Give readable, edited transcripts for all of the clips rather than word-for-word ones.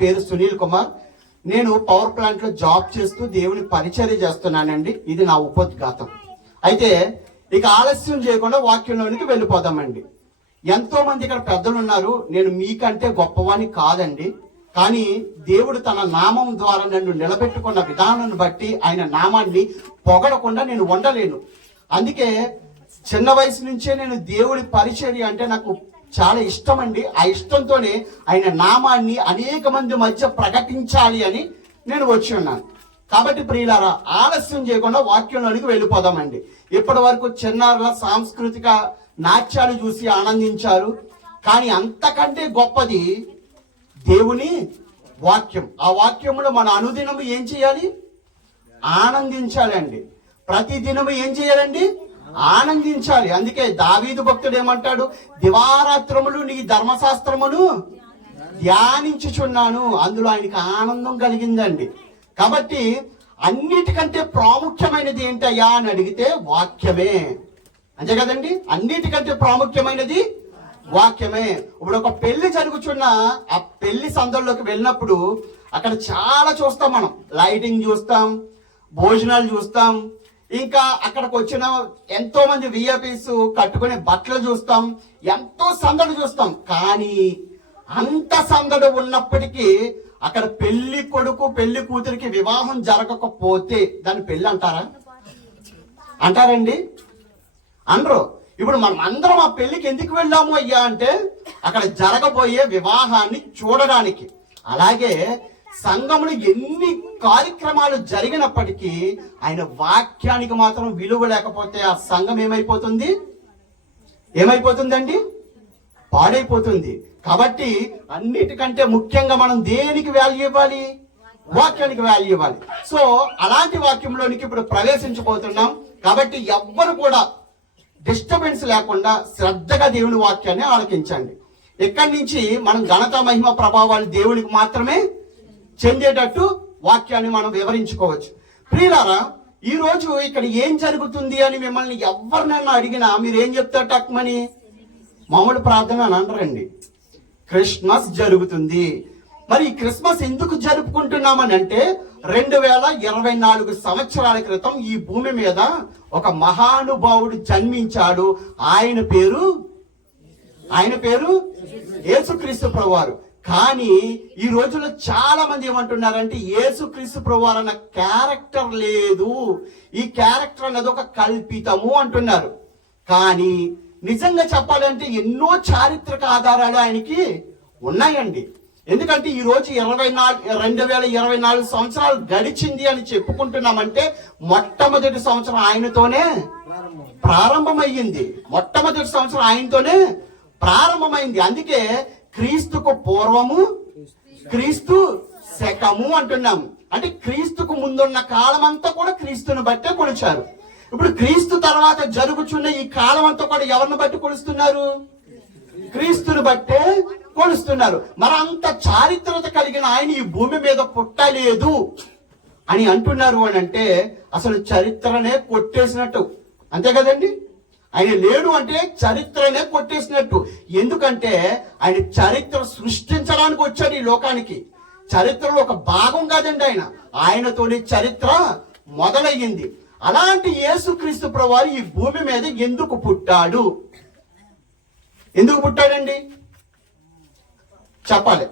పేరు సునీల్ కుమార్. నేను power plant లో జాబ్ చేస్తూ దేవుని పరిచర్య చేస్తున్నానండి. ఇది నా ఉపోద్ఘాతం. అయితే ఇక ఆలస్యం చేయకుండా వాక్యంలోనికి వెళ్ళిపోదామండి. ఎంతో మంది ఇక్కడ పెద్దలు ఉన్నారు. నేను మీకంటే గొప్పవాని కాదండి, కానీ దేవుడు తన నామం ద్వారా నన్ను నిలబెట్టుకున్న విధానాన్ని బట్టి ఆయన నామాన్ని పొగడకుండా నేను ఉండలేను. అందుకే చిన్న వయసు నుంచే నేను దేవుడి పరిచర్య అంటే నాకు చాలా ఇష్టం అండి. ఆ ఇష్టంతోనే ఆయన నామాన్ని అనేక మంది మధ్య ప్రకటించాలి అని నేను వచ్చి ఉన్నాను. కాబట్టి ప్రియులారా, ఆలస్యం చేయకుండా వాక్యంలోనికి వెళ్ళిపోదామండి. ఇప్పటి వరకు చిన్నారుల సాంస్కృతిక నాట్యాలు చూసి ఆనందించారు, కానీ అంతకంటే గొప్పది దేవుని వాక్యం. ఆ వాక్యంలో మన అనుదినము ఏం చేయాలి? ఆనందించాలండి. ప్రతి దినము ఏం చేయాలండి? ఆనందించాలి. అందుకే దావీదు భక్తుడు ఏమంటాడు? దివారాత్రములు నీ ధర్మశాస్త్రమును ధ్యానించుచున్నాను. అందులో ఆయనకి ఆనందం కలిగిందండి. కాబట్టి అన్నిటికంటే ప్రాముఖ్యమైనది ఏంటయ్యా అని అడిగితే వాక్యమే. అంతే కదండి, అన్నిటికంటే ప్రాముఖ్యమైనది వాక్యమే. ఇప్పుడు ఒక పెళ్లి జరుగుతున్న ఆ పెళ్లి సందర్లోకి వెళ్ళినప్పుడు అక్కడ చాలా చూస్తాం మనం. లైటింగ్ చూస్తాం, భోజనాలు చూస్తాం, ఇంకా అక్కడికి వచ్చిన ఎంతో మంది విఐపీస్ కట్టుకునే బట్టలు చూస్తాం, ఎంతో సందడి చూస్తాం. కానీ అంత సందడి ఉన్నప్పటికీ అక్కడ పెళ్లి కొడుకు పెళ్లి కూతురికి వివాహం జరగకపోతే దాన్ని పెళ్లి అంటారా? అంటారండి? అనరు. ఇప్పుడు మనం అందరం ఆ పెళ్లికి ఎందుకు వెళ్ళాము అయ్యా అంటే అక్కడ జరగబోయే వివాహాన్ని చూడడానికి. అలాగే సంఘంలో ఎన్ని కార్యక్రమాలు జరిగినప్పటికీ ఆయన వాక్యానికి మాత్రం విలువ లేకపోతే ఆ సంఘం ఏమైపోతుందండి? పాడైపోతుంది. కాబట్టి అన్నిటికంటే ముఖ్యంగా మనం దేనికి వాల్యూ ఇవ్వాలి? వాక్యానికి వాల్యూ ఇవ్వాలి. సో అలాంటి వాక్యంలోనికి ఇప్పుడు ప్రవేశించబోతున్నాం. కాబట్టి ఎవ్వరు కూడా డిస్టర్బెన్స్ లేకుండా శ్రద్ధగా దేవుని వాక్యాన్ని ఆలకించండి. ఇక్కడి నుంచి మనం ఘనత మహిమ ప్రభావాలు దేవునికి మాత్రమే చెందేటట్టు వాక్యాన్ని మనం వివరించుకోవచ్చు. ప్రియులారా, ఈ రోజు ఇక్కడ ఏం జరుగుతుంది అని మిమ్మల్ని ఎవరినైనా అడిగినా మీరు ఏం చెప్తారు? టక్మని మామూలు ప్రార్థన అని అంటారండి. క్రిస్మస్ జరుగుతుంది. మరి ఈ క్రిస్మస్ ఎందుకు జరుపుకుంటున్నామని అంటే 2024 సంవత్సరాల క్రితం ఈ భూమి మీద ఒక మహానుభావుడు జన్మించాడు. ఆయన పేరు యేసుక్రీస్తు ప్రభువారు. కానీ ఈ రోజుల్లో చాలా మంది ఏమంటున్నారంటే యేసుక్రీస్తు ప్రభువారు అన్న క్యారెక్టర్ లేదు, ఈ క్యారెక్టర్ అన్నది ఒక కల్పితము అంటున్నారు. కానీ నిజంగా చెప్పాలంటే ఎన్నో చారిత్రక ఆధారాలు ఆయనకి ఉన్నాయండి. ఎందుకంటే ఈ రోజు 2024 సంవత్సరాలు గడిచింది అని చెప్పుకుంటున్నామంటే మొట్టమొదటి సంవత్సరం ఆయనతోనే ప్రారంభమయ్యింది. మొట్టమొదటి సంవత్సరం ఆయనతోనే ప్రారంభమైంది. అందుకే క్రీస్తుకు పూర్వము, క్రీస్తు శకము అంటున్నాం. అంటే క్రీస్తుకు ముందున్న కాలం అంతా కూడా క్రీస్తుని బట్టే కొలిచారు. ఇప్పుడు క్రీస్తు తర్వాత జరుగుతున్న ఈ కాలం అంతా కూడా ఎవరిని బట్టి కొలుస్తున్నారు? క్రీస్తుని బట్టే కొలుస్తున్నారు. మరి అంత చారిత్రత కలిగిన ఆయన ఈ భూమి మీద పుట్టలేదు అని అంటున్నారు అని అంటే అసలు చరిత్రనే కొట్టేసినట్టు. అంతే కదండి? ఆయన లేడు అంటే చరిత్రనే కొట్టేసినట్టు. ఎందుకంటే ఆయన చరిత్ర సృష్టించడానికి వచ్చాడు ఈ లోకానికి. చరిత్రలో ఒక భాగం కాదండి ఆయనతోనే చరిత్ర మొదలయ్యింది. అలాంటి యేసుక్రీస్తు ప్రభువారు ఈ భూమి మీద ఎందుకు పుట్టాడు? ఎందుకు పుట్టాడండి? చెప్పాలి.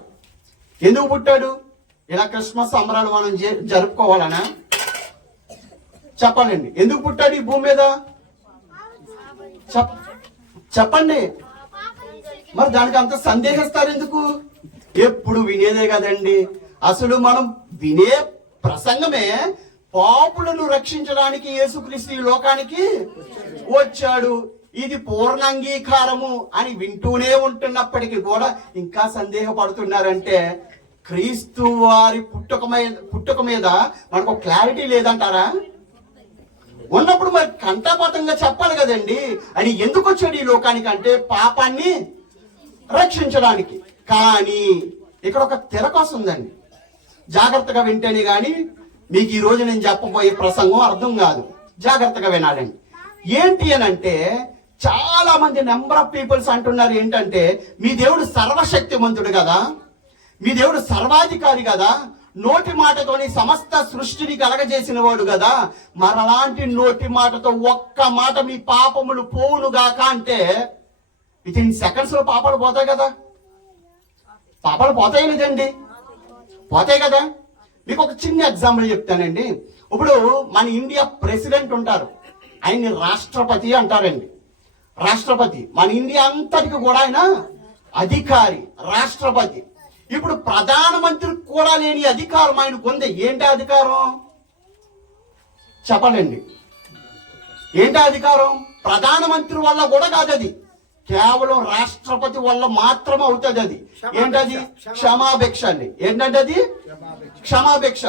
ఎందుకు పుట్టాడు? ఇలా క్రిస్మస్ సంబరాలు మనం జరుపుకోవాలనా? చెప్పాలండి. ఎందుకు పుట్టాడు ఈ భూమి మీద? చెప్పండి. మరి దానికి అంత సందేహిస్తారు ఎందుకు? ఎప్పుడు వినేదే కదండి. అసలు మనం వినే ప్రసంగమే పాపులను రక్షించడానికి యేసుక్రీస్తు ఈ లోకానికి వచ్చాడు, ఇది పూర్ణాంగీకారము అని వింటూనే ఉంటున్నప్పటికీ కూడా ఇంకా సందేహపడుతున్నారంటే క్రీస్తు వారి పుట్టుక మీద మనకు క్లారిటీ లేదంటారా? ఉన్నప్పుడు మరి కంఠపాతంగా చెప్పాలి కదండి. అని ఎందుకు వచ్చాడు ఈ లోకానికి అంటే పాపాన్ని రక్షించడానికి. కానీ ఇక్కడ ఒక తిరకాసు ఉందండి. జాగ్రత్తగా వింటేనే కానీ మీకు ఈ రోజు నేను చెప్పబోయే ప్రసంగం అర్థం కాదు. జాగ్రత్తగా వినాలండి. ఏంటి అని అంటే చాలా మంది నెంబర్ ఆఫ్ పీపుల్స్ అంటున్నారు ఏంటంటే మీ దేవుడు సర్వశక్తిమంతుడు కదా, మీ దేవుడు సర్వాధికారి కదా, నోటి మాటతోని సమస్త సృష్టిని కలగజేసిన వాడు కదా, మరలాంటి నోటి మాటతో ఒక్క మాట మీ పాపములు పోవునుగాక అంటే విత్ ఇన్ సెకండ్స్ లో పాపాలు పోతాయి కదా. పాపాలు పోతాయి లేదండి? పోతాయి కదా. మీకు ఒక చిన్న ఎగ్జాంపుల్ చెప్తానండి. ఇప్పుడు మన ఇండియా ప్రెసిడెంట్ ఉంటారు, ఆయన్ని రాష్ట్రపతి అంటారండి. రాష్ట్రపతి మన ఇండియా అంతటికి కూడా ఆయన అధికారి, రాష్ట్రపతి. ఇప్పుడు ప్రధానమంత్రికి కూడా లేని అధికారం ఆయనకు ఉంది. ఏంటి అధికారం చెప్పండి? ఏంటి అధికారం? ప్రధానమంత్రి వల్ల కూడా కాదు, అది కేవలం రాష్ట్రపతి వల్ల మాత్రం అవుతుంది. అది ఏంటది? క్షమాభిక్ష అండి. ఏంటంటే అది క్షమాభిక్ష.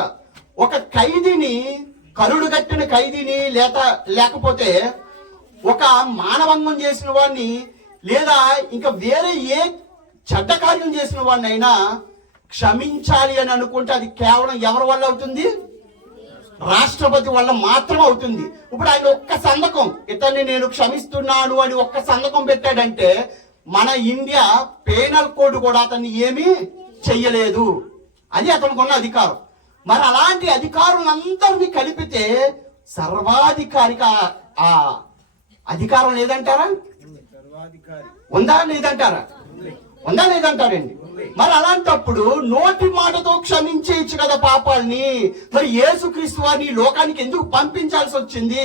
ఒక ఖైదీని, కరుడు కట్టిన ఖైదీని లేకపోతే ఒక మానభంగం చేసిన వాడిని, లేదా ఇంకా వేరే ఏ చెడ్డ కార్యం చేసిన వాడిని అయినా క్షమించాలి అని అనుకుంటే అది కేవలం ఎవరి వల్ల అవుతుంది? రాష్ట్రపతి వల్ల మాత్రం అవుతుంది. ఇప్పుడు ఆయన ఒక్క సంతకం, ఇతన్ని నేను క్షమిస్తున్నాను అని ఒక్క సంతకం పెట్టాడంటే మన ఇండియా పేనల్ కోడ్ కూడా అతన్ని ఏమీ చెయ్యలేదు. అది అతనికి ఉన్న అధికారం. మరి అలాంటి అధికారులందరినీ కలిపితే సర్వాధికారిక ఆ అధికారం లేదంటారా? ఉందా లేదంటారా? ఉందా లేదంటారండి? మరి అలాంటప్పుడు నోటి మాటతో క్షమించేయచ్చు కదా పాపాలని. మరి యేసుక్రీస్తు వారిని లోకానికి ఎందుకు పంపించాల్సి వచ్చింది?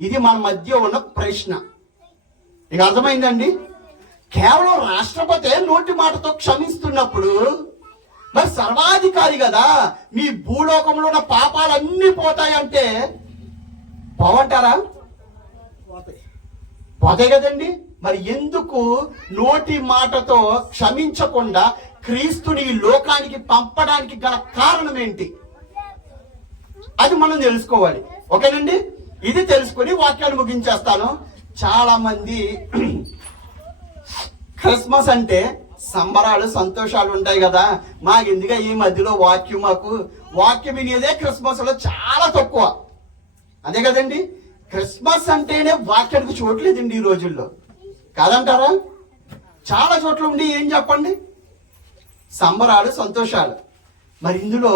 ఇది మన మధ్య ఉన్న ప్రశ్న. ఇక అర్థమైందండి? కేవలం రాష్ట్రపతి నోటి మాటతో క్షమిస్తున్నప్పుడు మరి సర్వాధికారి కదా, మీ భూలోకంలో ఉన్న పాపాలన్నీ పోతాయంటే పోవంటారా? పోతాయి కదండి. మరి ఎందుకు నోటి మాటతో క్షమించకుండా క్రీస్తుని ఈ లోకానికి పంపడానికి గల కారణం ఏంటి? అది మనం తెలుసుకోవాలి. ఓకేనండి? ఇది తెలుసుకొని వాక్యాన్ని ముగించేస్తాను. చాలా మంది క్రిస్మస్ అంటే సంబరాలు సంతోషాలు ఉంటాయి కదా, మాకు ఎందుకు ఈ మధ్యలో వాక్యం వినేదే క్రిస్మస్ లో చాలా తక్కువ. అదే కదండి, క్రిస్మస్ అంటేనే వాక్యానికి చోట్లేదండి ఈ రోజుల్లో, కాదంటారా? చాలా చోట్ల ఉండి ఏం చెప్పండి, సంబరాలు సంతోషాలు. మరి ఇందులో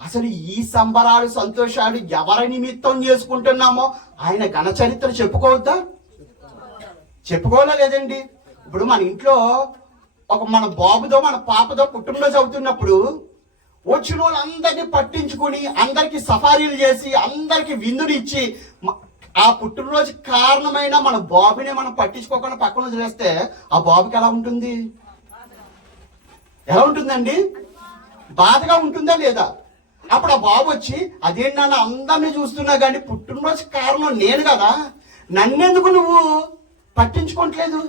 అసలు ఈ సంబరాలు సంతోషాలు ఎవరి నిమిత్తం చేసుకుంటున్నామో ఆయన ఘనచరిత్ర చెప్పుకోవద్దా? చెప్పుకోవాలా లేదండి? ఇప్పుడు మన ఇంట్లో మన బాబుదో మన పాపదో పుట్టినరోజు అవుతున్నప్పుడు వచ్చిన వాళ్ళందరినీ పట్టించుకుని అందరికి సఫారీలు చేసి అందరికి విందునిచ్చి ఆ పుట్టినరోజు కారణమైన మన బాబుని మనం పట్టించుకోకుండా పక్కన వదిలేస్తే ఆ బాబుకి ఎలా ఉంటుంది? ఎలా ఉంటుందండి? బాధగా ఉంటుందా లేదా? అప్పుడు ఆ బాబు వచ్చి అదేంటి నాన్న అందరినీ చూస్తున్నా కానీ పుట్టినరోజు కారణం నేను కదా, నన్నెందుకు నువ్వు పట్టించుకోవట్లేదు,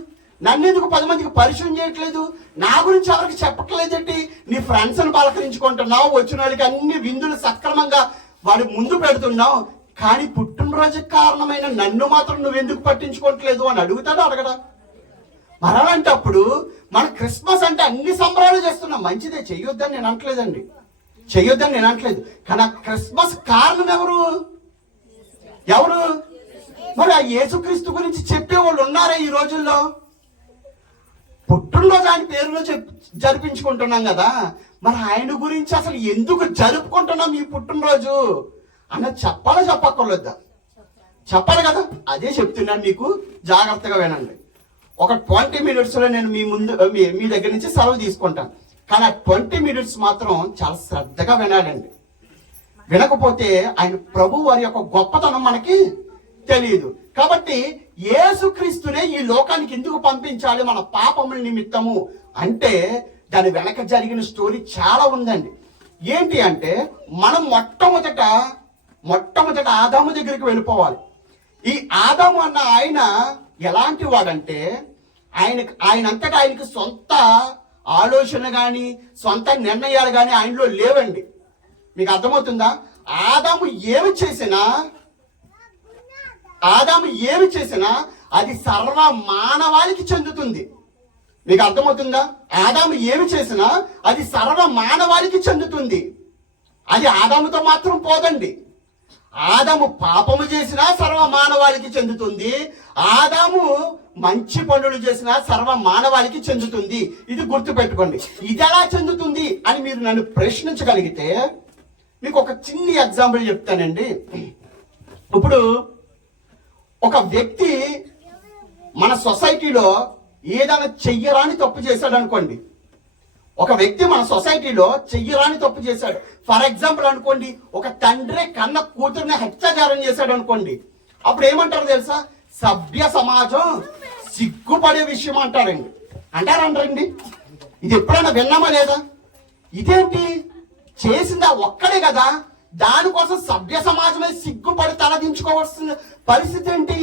నన్నెందుకు 10 మందికి పరిచయం చేయట్లేదు, నా గురించి ఎవరికి చెప్పట్లేదేంటి, నీ ఫ్రెండ్స్ని పలకరించుకుంటున్నావు, వచ్చిన వాళ్ళకి అన్ని విందులు సక్రమంగా వాడి ముందు పెడుతున్నావు, కానీ పుట్టినరోజు కారణమైన నన్ను మాత్రం నువ్వెందుకు పట్టించుకోవట్లేదు అని అడుగుతాడు, అడగడా? మరలాంటప్పుడు మన క్రిస్మస్ అంటే అన్ని సంబరాలు చేస్తున్నాం, మంచిదే, చెయ్యొద్దని నేను అనట్లేదండి, చెయ్యొద్దని నేను అనట్లేదు. కానీ ఆ క్రిస్మస్ కారణం ఎవరు? మరి ఆ యేసుక్రీస్తు గురించి చెప్పేవాళ్ళు ఉన్నారా ఈ రోజుల్లో? పుట్టినరోజు ఆయన పేరులో జరిపించుకుంటున్నాం కదా, మరి ఆయన గురించి అసలు ఎందుకు జరుపుకుంటున్నాం ఈ పుట్టినరోజు అన్న చెప్పాలా చెప్పక్కర్లేదా? చెప్పాలి కదా. అదే చెప్తున్నాను, మీకు జాగ్రత్తగా వినండి. ఒక 20 minutesలో నేను మీ దగ్గర నుంచి సెలవు తీసుకుంటాను, కానీ ఆ 20 minutes మాత్రం చాలా శ్రద్ధగా వినాలండి. వినకపోతే ఆయన ప్రభు వారి యొక్క గొప్పతనం మనకి తెలియదు. కాబట్టి యేసుక్రీస్తునే ఈ లోకానికి ఎందుకు పంపించాలి? మన పాపముల నిమిత్తము అంటే దాని వెనక జరిగిన స్టోరీ చాలా ఉందండి. ఏంటి అంటే మనం మొట్టమొదట ఆదాము దగ్గరికి వెళ్ళిపోవాలి. ఈ ఆదాము అన్న ఆయన ఎలాంటి వాడంటే ఆయనంతటా ఆయనకి సొంత ఆలోచన కానీ సొంత నిర్ణయాలు కానీ ఆయనలో లేవండి. మీకు అర్థమవుతుందా? ఆదాము ఏమి చేసినా అది సర్వ మానవాళికి చెందుతుంది. మీకు అర్థమవుతుందా? ఆదాము ఏమి చేసినా అది సర్వ మానవాళికి చెందుతుంది. అది ఆదాముతో మాత్రం పోదండి. ఆదాము పాపము చేసినా సర్వ మానవాళికి చెందుతుంది. ఆదాము మంచి పనులు చేసిన సర్వ మానవాళికి చెందుతుంది. ఇది గుర్తుపెట్టుకోండి. ఇది ఎలా చెందుతుంది అని మీరు నన్ను ప్రశ్నించగలిగితే మీకు ఒక చిన్న ఎగ్జాంపుల్ చెప్తానండి. ఇప్పుడు ఒక వ్యక్తి మన సొసైటీలో ఏదైనా చెయ్యరాని తప్పు చేశాడు అనుకోండి. ఒక వ్యక్తి మన సొసైటీలో చెయ్యరాని తప్పు చేశాడు. ఫర్ ఎగ్జాంపుల్ అనుకోండి, ఒక తండ్రి కన్న కూతుర్ని అత్యాచారం చేశాడు అనుకోండి. అప్పుడు ఏమంటారు తెలుసా? సభ్య సమాజం సిగ్గుపడే విషయం అంటారండి. అంటారండి. ఇది ఎప్పుడైనా విన్నామా లేదా? ఇదేంటి, చేసిందా ఒక్కడే కదా, దానికోసం సభ్య సమాజమే సిగ్గుపడి తలదించుకోవాల్సిన పరిస్థితి ఏంటి?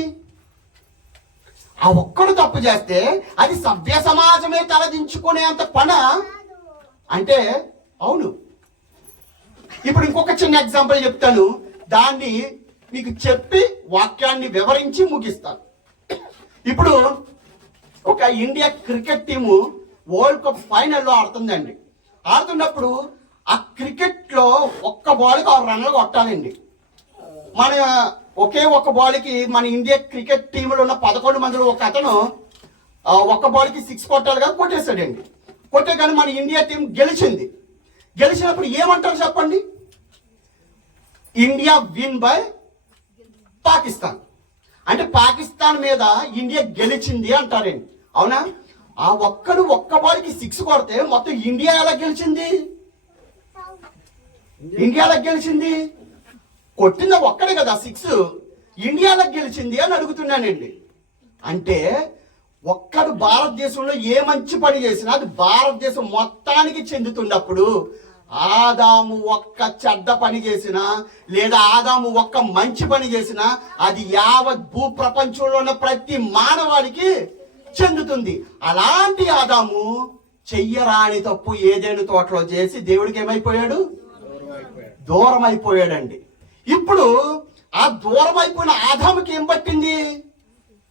ఆ ఒక్కడు తప్పు చేస్తే అది సభ్య సమాజమే తలదించుకునే అంత పన అంటే అవును. ఇప్పుడు ఇంకొక చిన్న ఎగ్జాంపుల్ చెప్తాను, దాన్ని మీకు చెప్పి వాక్యాన్ని వివరించి ముగిస్తాను. ఇప్పుడు ఒక India cricket team world cup ఫైనల్లో ఆడుతుందండి. ఆడుతున్నప్పుడు ఆ క్రికెట్ లో ఒక్క బాల్కి 6 రన్లు కొట్టాలండి. మన ఒకే ఒక్క బాల్కి మన ఇండియా క్రికెట్ టీంలో ఉన్న 11 మందిలో ఒక అతను ఒక్క బాల్కి 6 కొట్టాలి కదా, కొట్టేశాడండి. కొట్టే కానీ మన ఇండియా టీం గెలిచింది. గెలిచినప్పుడు ఏమంటారు చెప్పండి? India win by Pakistan. అంటే పాకిస్తాన్ మీద ఇండియా గెలిచింది అంటారండి. అవునా? ఆ ఒక్క బాల్కి 6 కొడితే మొత్తం ఇండియా ఎలా గెలిచింది? ఇండియా ఎలా గెలిచింది? కొట్టింది ఒక్కడే కదా 6, ఇండియాలో గెలిచింది అని అడుగుతున్నానండి. అంటే ఒక్కడు భారతదేశంలో ఏ మంచి పని చేసినా అది భారతదేశం మొత్తానికి చెందుతున్నప్పుడు, ఆదాము ఒక్క చెడ్డ పని చేసినా లేదా ఆదాము ఒక్క మంచి పని చేసినా అది యావత్ భూ ప్రపంచంలో ఉన్న ప్రతి మానవాడికి చెందుతుంది. అలాంటి ఆదాము చెయ్యరాని తప్పు ఏదేను తోటలో చేసి దేవుడికి ఏమైపోయాడు? దూరం అయిపోయాడండి. ఇప్పుడు ఆ దూరం అయిపోయిన ఆదాముకి ఏం పట్టింది?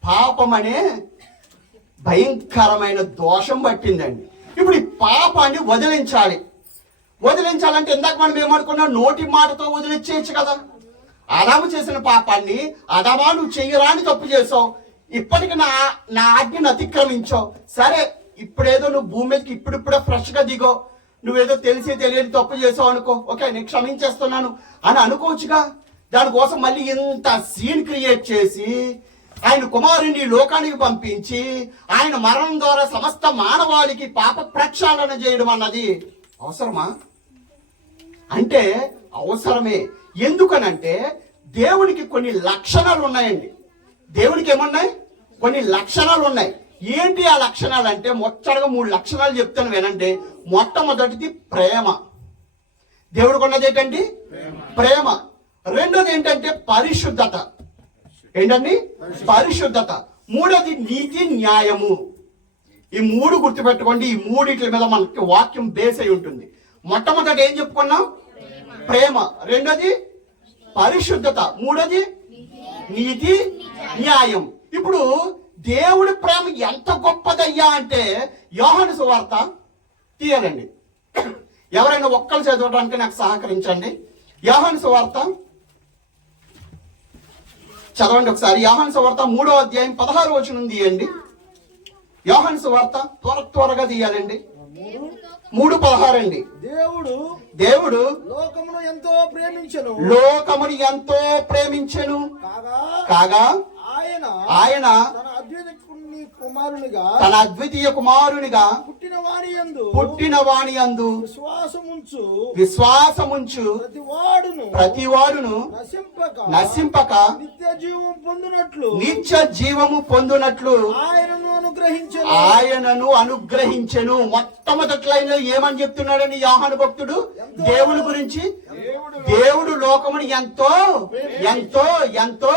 పాపం అనే భయంకరమైన దోషం పట్టిందండి. ఇప్పుడు ఈ పాపాన్ని వదిలించాలంటే ఇందాక మనం ఏమనుకున్నాం? నోటి మాటతో వదిలించేయచ్చు కదా. ఆదాము చేసిన పాపాన్ని, ఆదామా నువ్వు చెయ్యరాని తప్పు చేసావు, ఇప్పటికి నా ఆజ్ఞను అతిక్రమించావు, సరే ఇప్పుడేదో నువ్వు భూమి మీదకి ఇప్పుడిప్పుడే ఫ్రెష్ గా దిగో, నువ్వేదో తెలియని తప్పు చేసావు అనుకో, ఓకే నేను క్షమించేస్తున్నాను అని అనుకోవచ్చుగా. దానికోసం మళ్ళీ ఇంత సీన్ క్రియేట్ చేసి ఆయన కుమారుని లోకానికి పంపించి ఆయన మరణం ద్వారా సమస్త మానవాళికి పాప ప్రక్షాళన చేయడం అన్నది అవసరమా? అంటే అవసరమే. ఎందుకనంటే దేవునికి కొన్ని లక్షణాలు ఉన్నాయండి. దేవునికి ఏమున్నాయి? కొన్ని లక్షణాలు ఉన్నాయి. ఏంటి ఆ లక్షణాలు అంటే, మొట్టగా 3 లక్షణాలు చెప్తాను వినండి. మొట్టమొదటిది ప్రేమ. దేవుడికి ఉన్నది ఏంటండి? ప్రేమ. రెండోది ఏంటంటే పరిశుద్ధత. ఏంటండి? పరిశుద్ధత. మూడోది నీతి, న్యాయము. ఈ 3 గుర్తుపెట్టుకోండి. ఈ 3 మీద మనకి వాక్యం బేస్ అయి ఉంటుంది. మొట్టమొదటి ఏం చెప్పుకున్నాం? ప్రేమ. రెండోది పరిశుద్ధత. మూడోది నీతి, న్యాయం. ఇప్పుడు దేవుడి ప్రేమ ఎంత గొప్పదయ్యా అంటే యోహాను సువార్త తీయాలండి. ఎవరైనా ఒక్కరు చదవడానికి నాకు సహకరించండి. యోహాను సువార్త చదవండి ఒకసారి. యోహాను సువార్త 3వ అధ్యాయం 16వ వచనం తీయండి. యోహాను సువార్త త్వరగా తీయాలండి. 3:16 అండి. దేవుడు లోకమును ఎంతో ప్రేమించెను కాగా ఆయన తన అద్వితీయ కుమారునిగా పుట్టిన వాని యందు విశ్వాసముంచు ప్రతివాడును నశింపక నిత్య జీవము పొందునట్లు ఆయనను అనుగ్రహించెను. మొట్టమొదట్లైన ఏమని చెప్తున్నాడని యోహాను భక్తుడు దేవుని గురించి? దేవుడు లోకమును ఎంతో ఎంతో ఎంతో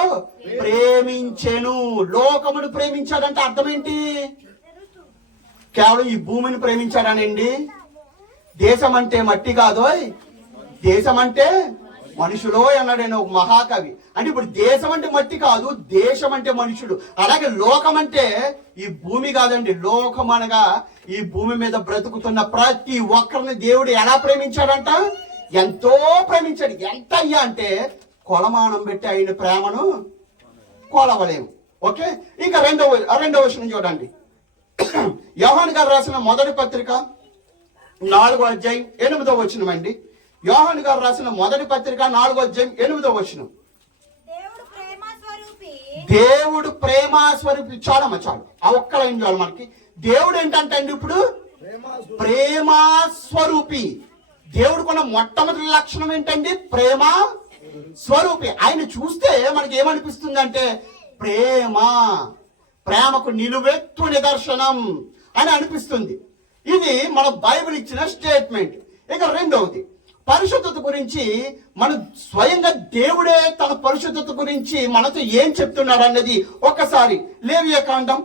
ప్రేమించెను. లోకమును ప్రేమించాడంటే అర్థం ఏంటి? కేవలం ఈ భూమిని ప్రేమించాడనండి. దేశం అంటే మట్టి కాదోయ్, దేశం అంటే మనుషులో అన్నాడని ఒక మహాకవి. అంటే ఇప్పుడు దేశం అంటే మట్టి కాదు, దేశం అంటే మనుషుడు. అలాగే లోకం అంటే ఈ భూమి కాదండి. లోకం అనగా ఈ భూమి మీద బ్రతుకుతున్న ప్రతి ఒక్కరిని దేవుడు ఎలా ప్రేమించాడంట? ఎంతో ప్రేమించాడు. ఎంత అయ్యా అంటే కొలమానం పెట్టి ఆయన ప్రేమను కొలవలేము. ఓకే, ఇక రెండవ వచనం చూడండి. యోహాను గారు రాసిన మొదటి పత్రిక 4వ అధ్యాయం 8వ వచనం అండి. యోహాను గారు రాసిన మొదటి పత్రిక 4వ అధ్యాయం 8వ వచనం. దేవుడు ప్రేమ స్వరూపి. చాలమ్మా చాలు, ఆ ఒక్క లైన్ చాలు మనకి. దేవుడు ఏంటంటే అండి ఇప్పుడు ప్రేమ స్వరూపి. దేవుడికున్న మొట్టమొదటి లక్షణం ఏంటండి? ప్రేమ స్వరూపి. ఆయన చూస్తే మనకి ఏమనిపిస్తుంది అంటే ప్రేమకు నిలువెత్తు నిదర్శనం అని అనిపిస్తుంది. ఇది మన బైబిల్ ఇచ్చిన స్టేట్మెంట్. ఇక రెండవది, పరిశుద్ధత గురించి మన స్వయంగా దేవుడే తన పరిశుద్ధత గురించి మనతో ఏం చెప్తున్నాడు అన్నది ఒక్కసారి లేవియకాండం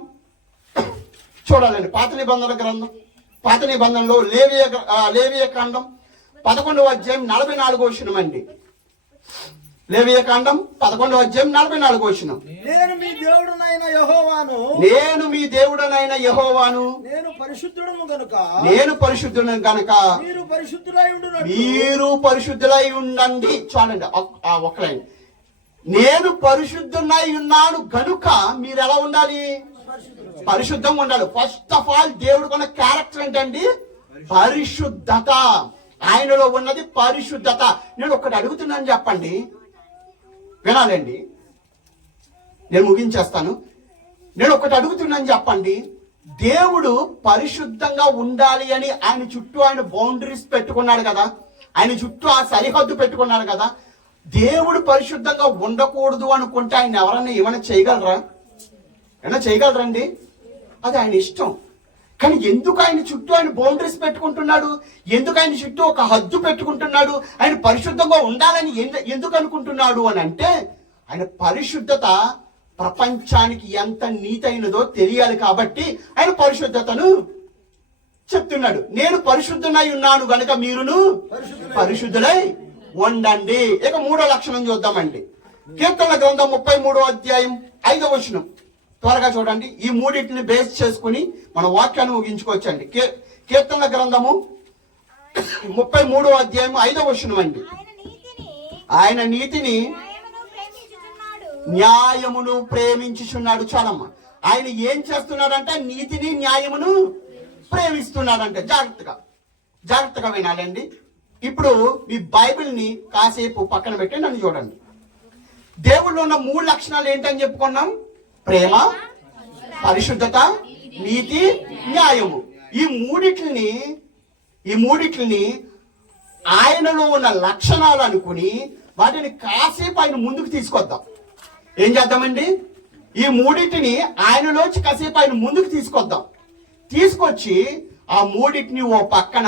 చూడాలండి. పాత నిబంధన గ్రంథం, పాత నిబంధనలో లేవియకాండం 11వ అధ్యాయం 44వ వచనం అండి. లేవియకాండం 11వ అధ్యాయం 44వ వచనం. నేను మీ దేవుడనైన యెహోవాను, నేను మీ దేవుడనైన యెహోవాను, నేను పరిశుద్ధుడను గనుక మీరు పరిశుద్ధులై ఉండునట్లు మీరు పరిశుద్ధులై ఉండండి. చూడండి ఆ ఒక్క లైన్. నేను పరిశుద్ధునై ఉన్నాను గనుక మీరు ఎలా ఉండాలి? పరిశుద్ధంగా ఉండాలి. ఫస్ట్ ఆఫ్ ఆల్ దేవుడికున్న క్యారెక్టర్ ఏంటండి? పరిశుద్ధత. ఆయనలో ఉన్నది పరిశుద్ధత. నేను ఒక్కటి అడుగుతున్నాను, చెప్పండి, వినాలండి, నేను ముగించేస్తాను. నేను ఒకటి అడుగుతున్నాను, చెప్పండి. దేవుడు పరిశుద్ధంగా ఉండాలి అని ఆయన చుట్టూ ఆయన బౌండరీస్ పెట్టుకున్నాడు కదా, ఆయన చుట్టూ ఆ సరిహద్దు పెట్టుకున్నాడు కదా. దేవుడు పరిశుద్ధంగా ఉండకూడదు అనుకుంటే ఆయన ఎవరన్నా ఏమైనా చేయగలరా? ఏమైనా చేయగలరండి? అది ఆయన ఇష్టం. కానీ ఎందుకు ఆయన చుట్టూ ఆయన బౌండరీస్ పెట్టుకుంటున్నాడు? ఎందుకు ఆయన చుట్టూ ఒక హద్దు పెట్టుకుంటున్నాడు? ఆయన పరిశుద్ధంగా ఉండాలని ఎందుకు అనుకుంటున్నాడు అని అంటే, ఆయన పరిశుద్ధత ప్రపంచానికి ఎంత నీతైనదో తెలియాలి కాబట్టి ఆయన పరిశుద్ధతను చెప్తున్నాడు. నేను పరిశుద్ధనై ఉన్నాను గనుక మీరును పరిశుద్ధులై ఉండండి. ఇక 3వ లక్షణం చూద్దామండి. కీర్తనల గ్రంథం 33వ అధ్యాయం 5వ వచనం. త్వరగా చూడండి. ఈ మూడింటిని బేస్ చేసుకుని మన వాక్యాన్ని ముగించుకోవచ్చండి. కీర్తనల గ్రంథము 33వ అధ్యాయం 5వ వచనం అండి. ఆయన నీతిని న్యాయమును ప్రేమించుచున్నాడు. చాలమ్మా, ఆయన ఏం చేస్తున్నాడంటే నీతిని న్యాయమును ప్రేమిస్తున్నాడంటే. జాగ్రత్తగా వినాలండి. ఇప్పుడు మీ బైబిల్ని కాసేపు పక్కన పెట్టి నన్ను చూడండి. దేవుళ్ళు ఉన్న 3 లక్షణాలు ఏంటని చెప్పుకున్నాం? ప్రేమ, పరిశుద్ధత, నీతి, న్యాయము. ఈ మూడిట్లని ఆయనలో ఉన్న లక్షణాలు అనుకుని వాటిని కాసేపు ఆయన ముందుకు తీసుకొద్దాం. ఏం చేద్దామండి? ఈ మూడింటిని ఆయనలోంచి కాసేపు ఆయన ముందుకు తీసుకొచ్చి ఆ మూడింటిని ఓ పక్కన,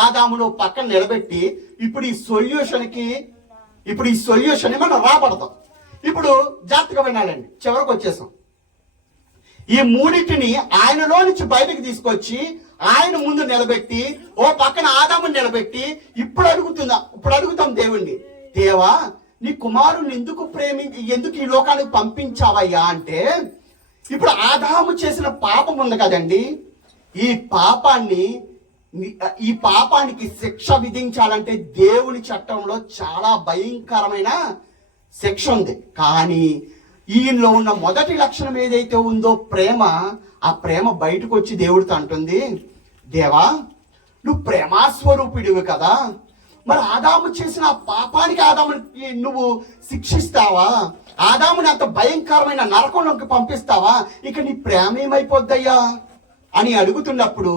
ఆదామును పక్కన నిలబెట్టి ఇప్పుడు ఈ సొల్యూషన్ మనం రాబడతాం. ఇప్పుడు జాగ్రత్తగా వినాలండి, చివరికి వచ్చేసాం. ఈ మూడింటిని ఆయనలో నుంచి బయటకు తీసుకొచ్చి ఆయన ముందు నిలబెట్టి ఓ పక్కన ఆదాముని నిలబెట్టి ఇప్పుడు అడుగుతాం దేవుణ్ణి, దేవా నీ కుమారుని ఎందుకు ఈ లోకానికి పంపించావయ్యా అంటే, ఇప్పుడు ఆదాము చేసిన పాపం ఉంది కదండి, ఈ పాపానికి శిక్ష విధించాలంటే దేవుని చట్టంలో చాలా భయంకరమైన శిక్ష ఉంది. కానీ ఈయనలో ఉన్న మొదటి లక్షణం ఏదైతే ఉందో ప్రేమ, ఆ ప్రేమ బయటకు వచ్చి దేవుడితో అంటుంది, దేవా నువ్వు ప్రేమాస్వరూపిడివి కదా, మరి ఆదాము చేసిన పాపానికి ఆదామునికి నువ్వు శిక్షిస్తావా? ఆదాముని అంత భయంకరమైన నరకంలోకి పంపిస్తావా? ఇక నీ ప్రేమ ఏమైపోద్దయ్యా అని అడుగుతున్నప్పుడు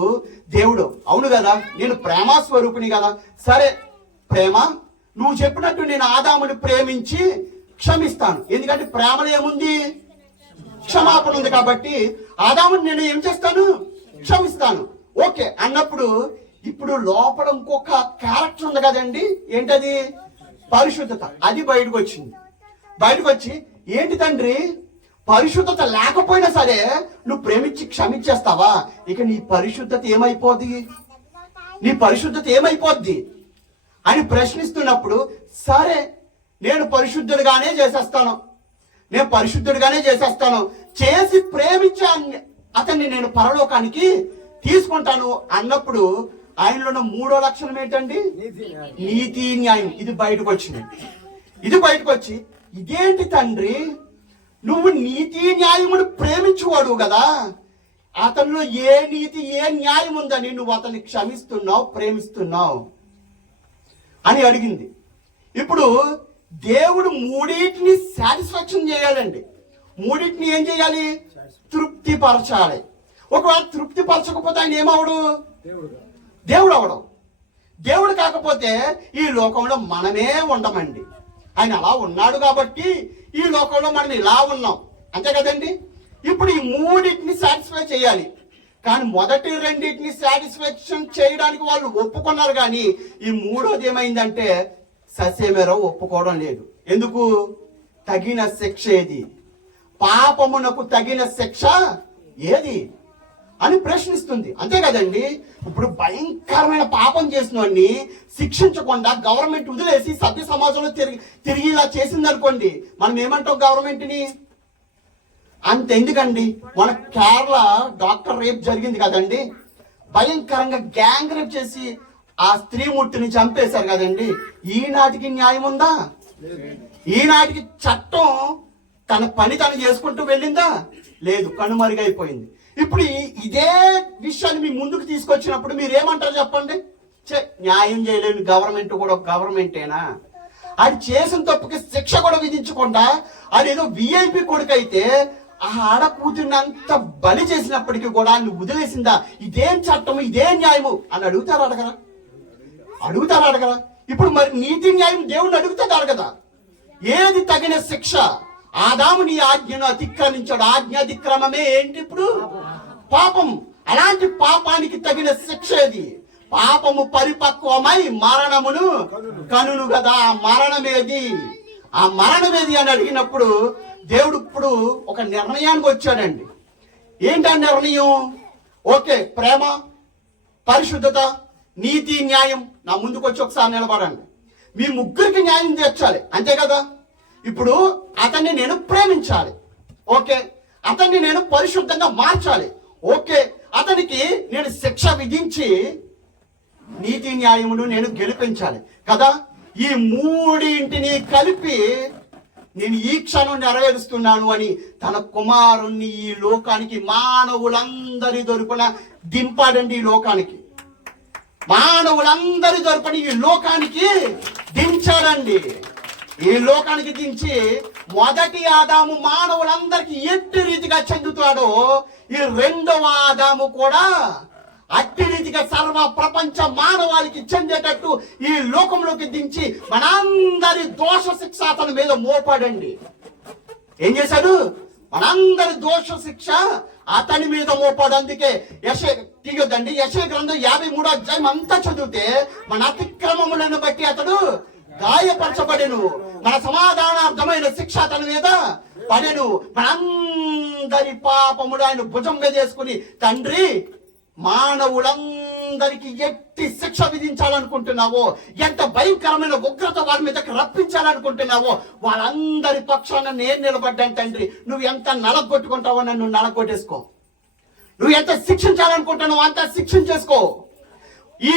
దేవుడు, అవును కదా నేను ప్రేమాస్వరూపిణి కదా, సరే ప్రేమ నువ్వు చెప్పినట్టు నేను ఆదాముని ప్రేమించి క్షమిస్తాను. ఎందుకంటే ప్రేమలో ఏముంది? క్షమాపణ ఉంది. కాబట్టి ఆదాముని నేను ఏం చేస్తాను? క్షమిస్తాను. ఓకే అన్నప్పుడు ఇప్పుడు లోపల ఇంకొక క్యారెక్టర్ ఉంది కదండి, ఏంటది? పరిశుద్ధత. అది బయటకు వచ్చింది. బయటకు వచ్చి, ఏంటి తండ్రి పరిశుద్ధత లేకపోయినా సరే నువ్వు ప్రేమించి క్షమించేస్తావా? ఇక నీ పరిశుద్ధత ఏమైపోద్ది అని ప్రశ్నిస్తున్నప్పుడు, సరే నేను పరిశుద్ధుడిగానే చేసేస్తాను, చేసి ప్రేమించి అతన్ని నేను పరలోకానికి తీసుకుంటాను అన్నప్పుడు ఆయనలో ఉన్న 3వ లక్షణం ఏంటండి? నీతి, న్యాయం. ఇది బయటకు వచ్చి, ఇదేంటి తండ్రి నువ్వు నీతి న్యాయమును ప్రేమించువాడు కదా, అతనిలో ఏ నీతి ఏ న్యాయం ఉందని నువ్వు అతన్ని క్షమిస్తున్నావు, ప్రేమిస్తున్నావు అని అడిగింది. ఇప్పుడు దేవుడు మూడింటిని సాటిస్ఫాక్షన్ చేయాలండి. మూడింటిని ఏం చేయాలి? తృప్తిపరచాలి. ఒకవేళ తృప్తిపరచకపోతే ఆయన ఏమవడు? దేవుడు అవడం. దేవుడు కాకపోతే ఈ లోకంలో మనమే ఉండమండి. ఆయన అలా ఉన్నాడు కాబట్టి ఈ లోకంలో మనం ఇలా ఉన్నాం, అంతే కదండి. ఇప్పుడు ఈ మూడింటిని సాటిస్ఫై చేయాలి. కానీ మొదటి రెండింటిని సాటిస్ఫాక్షన్ చేయడానికి వాళ్ళు ఒప్పుకున్నారు, కానీ ఈ మూడోది ఏమైందంటే ససేమేరో ఒప్పుకోవడం లేదు. ఎందుకు? తగిన శిక్ష ఏది? పాపమునకు తగిన శిక్ష ఏది అని ప్రశ్నిస్తుంది, అంతే కదండి. ఇప్పుడు భయంకరమైన పాపం చేసిన వాడిని శిక్షించకుండా గవర్నమెంట్ వదిలేసి సభ్య సమాజంలో తిరిగి ఇలా చేసింది అనుకోండి, మనం ఏమంటాం గవర్నమెంట్ని? అంతెందుకండి, మన కేరళ డాక్టర్ రేప్ జరిగింది కదండి, భయంకరంగా గ్యాంగ్ రేప్ చేసి ఆ స్త్రీమూర్తిని చంపేశారు కదండి. ఈనాటికి న్యాయం ఉందా? ఈనాటికి చట్టం తన పని తను చేసుకుంటూ వెళ్ళిందా? లేదు, కనుమరుగైపోయింది. ఇప్పుడు ఇదే విషయాన్ని మీ ముందుకు తీసుకొచ్చినప్పుడు మీరు ఏమంటారు చెప్పండి? న్యాయం చేయలేని గవర్నమెంట్ కూడా గవర్నమెంటేనా? అది చేసిన తప్పుకి శిక్ష కూడా విధించకుండా అదేదో విఐపి కొడుకైతే ఆ ఆడ కూతుర్ని అంత బలి చేసినప్పటికీ కూడా నువ్వు వదిలేసిందా? ఇదేం చట్టము, ఇదేం న్యాయము అని అడుగుతారా అడగరా? ఇప్పుడు మరి నీతి న్యాయం దేవుణ్ణి అడుగుతాడు అడగదా? ఏది తగిన శిక్ష? ఆదాము నీ ఆజ్ఞను అతిక్రమించాడు. ఆజ్ఞ అతిక్రమమే ఏంటి? ఇప్పుడు పాపం. అలాంటి పాపానికి తగిన శిక్ష ఏది? పాపము పరిపక్వమై మరణమును కనును కదా. ఆ మరణమేది అని అడిగినప్పుడు దేవుడు ఇప్పుడు ఒక నిర్ణయానికి వచ్చాడండి. ఏంటి ఆ నిర్ణయం? ఓకే, ప్రేమ, పరిశుద్ధత, నీతి, న్యాయం. నా ముందుకు వచ్చి ఒకసారి నిలబడండి. మీ ముగ్గురికి న్యాయం తీర్చాలి, అంతే కదా. ఇప్పుడు అతన్ని నేను ప్రేమించాలి, ఓకే. అతన్ని నేను పరిశుద్ధంగా మార్చాలి, ఓకే. అతనికి నేను శిక్ష విధించి నీతి న్యాయమును నేను గెలిపించాలి కదా. ఈ మూడింటిని కలిపి నేను ఈ క్షణం నెరవేరుస్తున్నాను అని తన కుమారుణ్ణి ఈ లోకానికి మానవులందరి తరపున దింపాడండి. ఈ లోకానికి మానవులందరి తరపున ఈ లోకానికి దించాడండి. ఈ లోకానికి దించి మొదటి ఆదాము మానవులందరికీ ఎట్టి రీతిగా చెందుతాడో ఈ రెండవ ఆదాము కూడా అట్టి రీతిగా సర్వ ప్రపంచ మానవాళికి చెందేటట్టు ఈ లోకంలోకి దించి మనందరి దోష శిక్ష అతని మీద మోపాడండి. ఏం చేశాడు? మనందరి దోష శిక్ష అతని మీద మోపాడు. అందుకే తీయొద్దండి, యెషయా గ్రంథం 53వ అధ్యాయం అంతా చదివితే మన అతిక్రమములను బట్టి అతడు గాయపరచబడెను, మన సమాధానార్థమైన శిక్ష అతని మీద పడెను. మనందరి పాపములు ఆయన భుజం మీద వేసుకుని తండ్రి మానవులందరికీ ఎట్టి శిక్ష విధించాలనుకుంటున్నావో, ఎంత భయంకరమైన ఉగ్రత వారి మీదకి రప్పించాలనుకుంటున్నావో వాళ్ళందరి పక్షాన నేను నిలబడ్డాను తండ్రి. నువ్వు ఎంత నలగొట్టుకుంటావో నన్ను నలగొట్టేసుకో. నువ్వు ఎంత శిక్షించాలనుకుంటున్నావో అంత శిక్షించేసుకో. ఈ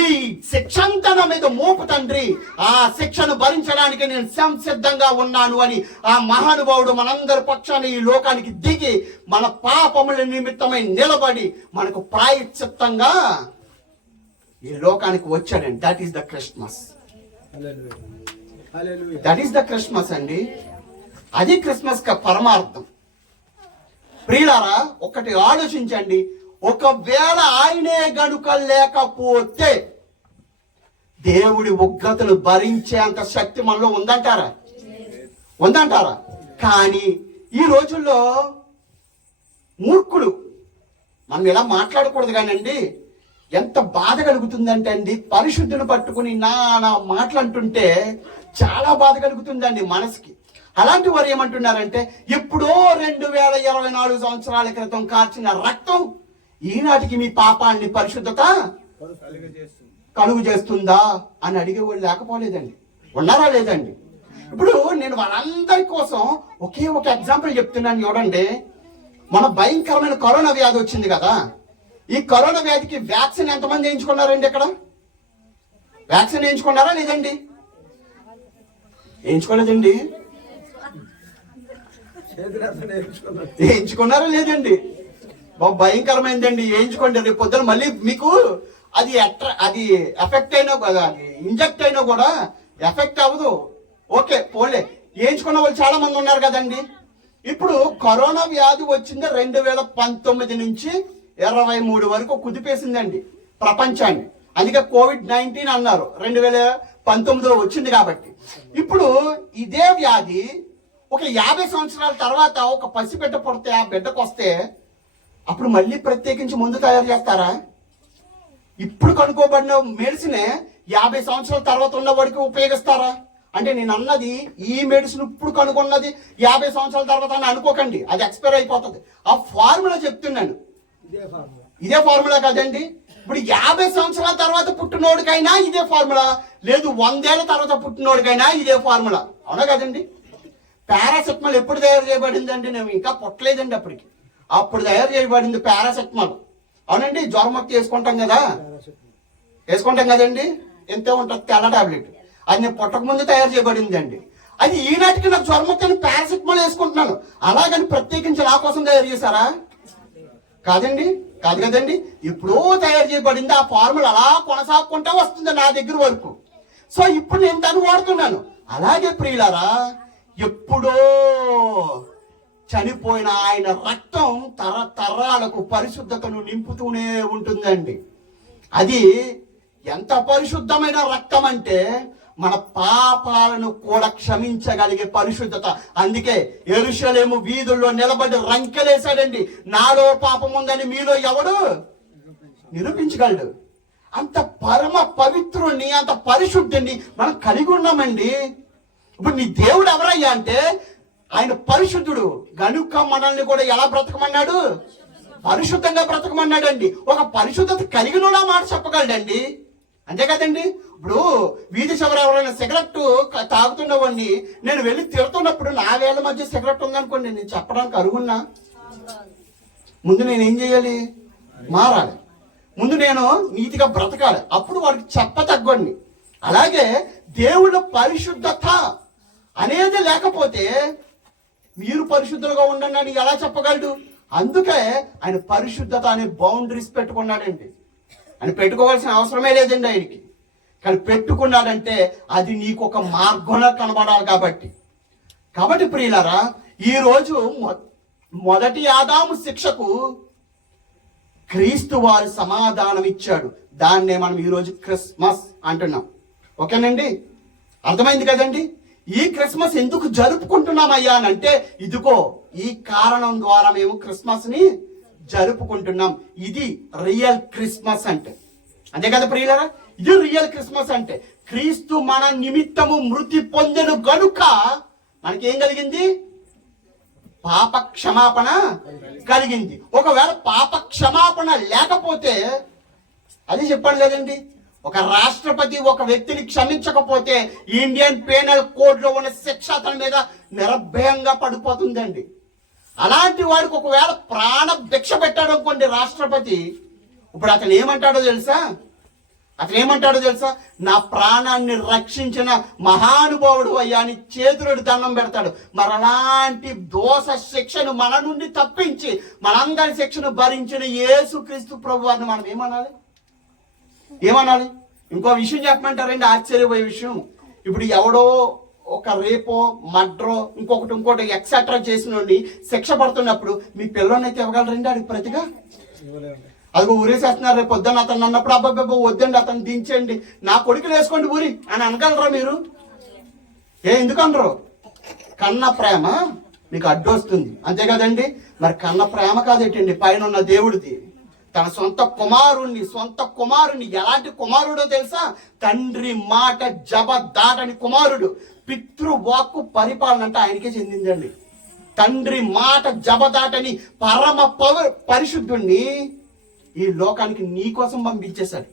శిక్షంతా నా మీద మోపు తండ్రి. ఆ శిక్షను భరించడానికి నేను సంసిద్ధంగా ఉన్నాను అని ఆ మహానుభావుడు మనందరి పక్షాన ఈ లోకానికి దిగి మన పాపముల నిమిత్తమై నిలబడి మనకు ప్రాయశ్చిత్తంగా ఈ లోకానికి వచ్చాడండి. That is the Christmas. That is the Christmas అండి. అది క్రిస్మస్ పరమార్థం. ప్రియులారా, ఒకటి ఆలోచించండి. ఒకవేళ ఆయనే గనుక లేకపోతే దేవుడి ఉగ్రతను భరించే అంత శక్తి మనలో ఉందంటారా? కానీ ఈ రోజుల్లో మూర్ఖుడు, మనం ఇలా మాట్లాడకూడదు కానండి, ఎంత బాధ కలుగుతుందంటే అండి, పరిశుద్ధుని పట్టుకుని నా మాటలు అంటుంటే చాలా బాధ కలుగుతుందండి మనసుకి. అలాంటి వారు ఏమంటున్నారంటే, ఎప్పుడో 2024 సంవత్సరాల క్రితం కార్చిన రక్తం ఈనాటికి మీ పాపాన్ని పరిశుద్ధత కలుగు చేస్తుందా అని అడిగేవాళ్ళు లేకపోలేదండి. ఉన్నారా లేదండి? ఇప్పుడు నేను వాళ్ళందరి కోసం ఒకే ఒక ఎగ్జాంపుల్ చెప్తున్నాను చూడండి. మన భయంకరమైన కరోనా వ్యాధి వచ్చింది కదా. ఈ కరోనా వ్యాధికి వ్యాక్సిన్ ఎంతమంది వేయించుకున్నారండి? ఇక్కడ వ్యాక్సిన్ వేయించుకున్నారా లేదండి? వేయించుకోలేదండి. చేతులెత్త నేర్చుకున్నాడు. వేయించుకున్నారా లేదండి? బాబు భయంకరమైందండి. వేయించుకోండి, రేపు పొద్దున మళ్ళీ మీకు అది అది ఎఫెక్ట్ అయినా కదా, ఇంజెక్ట్ అయినా కూడా ఎఫెక్ట్ అవ్వదు. ఓకే పోలే, వేయించుకున్న వాళ్ళు చాలా మంది ఉన్నారు కదండి. ఇప్పుడు కరోనా వ్యాధి వచ్చింది 2019 నుంచి 23 వరకు కుదిపేసిందండి ప్రపంచాన్ని. అందుకే COVID-19 అన్నారు, 2019లో వచ్చింది కాబట్టి. ఇప్పుడు ఇదే వ్యాధి ఒక 50 సంవత్సరాల తర్వాత ఒక పసిబిడ్డ పుడితే, ఆ బిడ్డకు వస్తే అప్పుడు మళ్ళీ ప్రత్యేకించి ముందు తయారు చేస్తారా? ఇప్పుడు కనుక్కోబడిన మెడిసినే 50 సంవత్సరాల తర్వాత ఉన్న వాడికి ఉపయోగిస్తారా? అంటే నేను అన్నది ఈ మెడిసిన్ ఇప్పుడు కనుగొన్నది 50 సంవత్సరాల తర్వాత అని అనుకోకండి, అది ఎక్స్పైర్ అయిపోతుంది. ఆ ఫార్ములా చెప్తున్నాను, ఇదే ఫార్ములా కదండి. ఇప్పుడు 50 సంవత్సరాల తర్వాత పుట్టినోడికైనా ఇదే ఫార్ములా, లేదు 100 ఏళ్ల తర్వాత పుట్టినోడికైనా ఇదే ఫార్ములా, అవునా కదండి? పారాసెటమాల్ ఎప్పుడు తయారు చేయబడిందండి? నేను ఇంకా పుట్టలేదండి అప్పటికి. అప్పుడు తయారు చేయబడింది పారాసెటమాల్, అవునండి. జ్వరం మొత్తం వేసుకుంటాం కదండి, ఎంతే ఉంటుంది తెల్ల టాబ్లెట్, అది నేను పుట్టక ముందు తయారు చేయబడింది అండి. అది ఈనాటికి నాకు జ్వరం మొత్తం పారాసెటమాల్ వేసుకుంటున్నాను. అలాగని ప్రత్యేకించి నా కోసం తయారు చేశారా? కాదండి, కాదు కదండి. ఎప్పుడో తయారు చేయబడింది. ఆ ఫార్ములా అలా కొనసాగుకుంటా వస్తుంది నా దగ్గర వరకు. సో ఇప్పుడు నేను దాన్ని వాడుతున్నాను. అలాగే ప్రియులారా, ఎప్పుడో చనిపోయిన ఆయన రక్తం తరతరాలకు పరిశుద్ధతను నింపుతూనే ఉంటుందండి. అది ఎంత పరిశుద్ధమైన రక్తం అంటే మన పాపాలను కూడా క్షమించగలిగే పరిశుద్ధత. అందుకే యెరూషలేము వీధుల్లో నిలబడి రంకెలేశాడండి, నాలో పాపం ఉందని మీలో ఎవడు నిరూపించగలడు? అంత పరమ పవిత్రుణ్ణి, అంత పరిశుద్ధుణ్ణి మనం కలిగి ఉన్నామండి. ఇప్పుడు నీ దేవుడు ఎవరయ్యా అంటే ఆయన పరిశుద్ధుడు గనుక మనల్ని కూడా ఎలా బ్రతకమన్నాడు? పరిశుద్ధంగా బ్రతకమన్నాడండి. ఒక పరిశుద్ధత కలిగిన మాట చెప్పగలడండి, అంతే కదండి. ఇప్పుడు వీధి చివర ఎవరైనా సిగరెట్ తాగుతున్నవాడిని నేను వెళ్ళి తిడుతున్నప్పుడు నా వేళ్ళ మధ్య సిగరెట్ ఉందనుకోండి, నేను చెప్పడానికి అరుగున్నా? ముందు నేను ఏం చేయాలి? మారాలి. ముందు నేను నీతిగా బ్రతకాలి, అప్పుడు వాడికి చెప్పతగ్గండి. అలాగే దేవుడు పరిశుద్ధత అనేది లేకపోతే మీరు పరిశుద్ధులుగా ఉండండి అని ఎలా చెప్పగలడు? అందుకే ఆయన పరిశుద్ధత అనే బౌండరీస్ పెట్టుకున్నాడండి. ఆయన పెట్టుకోవాల్సిన అవసరమే లేదండి ఆయనకి, కానీ పెట్టుకున్నాడంటే అది నీకు ఒక మార్గంలో కనబడాలి కాబట్టి ప్రియులారా, ఈరోజు మొదటి ఆదాము శిక్షకు క్రీస్తు వారి సమాధానం ఇచ్చాడు. దాన్నే మనం ఈరోజు క్రిస్మస్ అంటున్నాం. ఓకేనండి, అర్థమైంది కదండి? ఈ క్రిస్మస్ ఎందుకు జరుపుకుంటున్నామయ్యా అని అంటే, ఇదిగో ఈ కారణం ద్వారా మేము క్రిస్మస్ ని జరుపుకుంటున్నాం. ఇది రియల్ క్రిస్మస్ అంటే, అంతే కదా ప్రియులారా? ఇది రియల్ క్రిస్మస్ అంటే క్రీస్తు మన నిమిత్తము మృతి పొందెను గనుక మనకేం కలిగింది? పాప క్షమాపణ కలిగింది. ఒకవేళ పాప క్షమాపణ లేకపోతే, అది చెప్పాను కదండి, ఒక రాష్ట్రపతి ఒక వ్యక్తిని క్షమించకపోతే ఇండియన్ పీనల్ కోడ్ లో ఉన్న శిక్ష అతని మీద నిర్భయంగా పడిపోతుందండి. అలాంటి వాడికి ఒకవేళ ప్రాణ భిక్ష పెట్టాడు అనుకోండి రాష్ట్రపతి, ఇప్పుడు అతను ఏమంటాడో తెలుసా? నా ప్రాణాన్ని రక్షించిన మహానుభావుడు అయ్యా అని చేతులకి దండం పెడతాడు. మరి అలాంటి దోష శిక్షను మన నుండి తప్పించి మనందరి శిక్షను భరించిన యేసుక్రీస్తు ప్రభువారిని మనం ఏమనాలి? ఇంకో విషయం చెప్పమంటారండి, ఆశ్చర్యపోయే విషయం. ఇప్పుడు ఎవడో ఒక రేపో మర్డరో ఇంకొకటి ఎక్సెట్రా చేసిన శిక్ష పడుతున్నప్పుడు మీ పిల్లలనైతే ఇవ్వగలరండి ఆడికి ప్రతిగా? అదిగో ఊరేసేస్తున్నారు, రేపు పొద్దున్న అతను అన్నప్పుడు అబ్బాబ్బా వద్దండి అతను దించండి, నా కొడుకులు వేసుకోండి ఊరి అని అనగలరా మీరు? ఎందుకు అనరు? కన్న ప్రేమ మీకు అడ్డొస్తుంది, అంతే కదండి. మరి కన్న ప్రేమ కాదేటండి పైన ఉన్న దేవుడిది. తన సొంత కుమారుణ్ణి ఎలాంటి కుమారుడో తెలుసా? తండ్రి మాట జబదాటని కుమారుడు. పితృవాక్కు పరిపాలన అంటే ఆయనకే చెందిందండి. తండ్రి మాట జబదాటని పరమ పరిశుద్ధుణ్ణి ఈ లోకానికి నీ కోసం పంపించేశాడు.